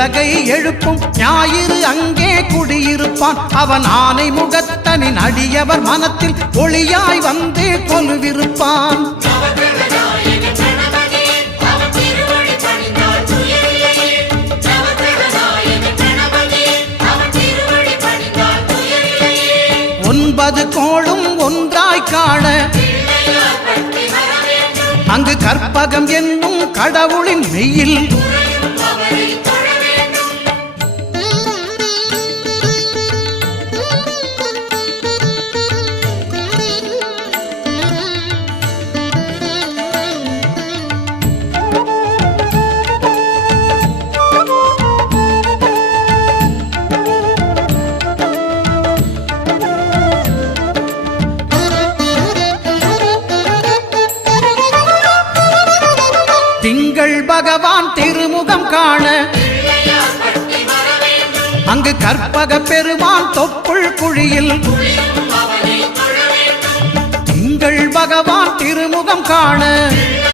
உலகை எழுப்பும் ஞாயிறு அங்கே குடியிருப்பான். அவன் ஆனை முகத்தனின் அடியவர் மனத்தில் ஒளியாய் வந்து கொலுவிருப்பான். ஒன்பது கோளும் ஒன்றாய் காண அங்கு கற்பகம் என்னும் கடவுளின் மெய்யில் திங்கள் பகவான் திருமுகம் காண அங்கு கற்பக பெருமான் தொப்புள் குழியில் திங்கள் பகவான் திருமுகம் காண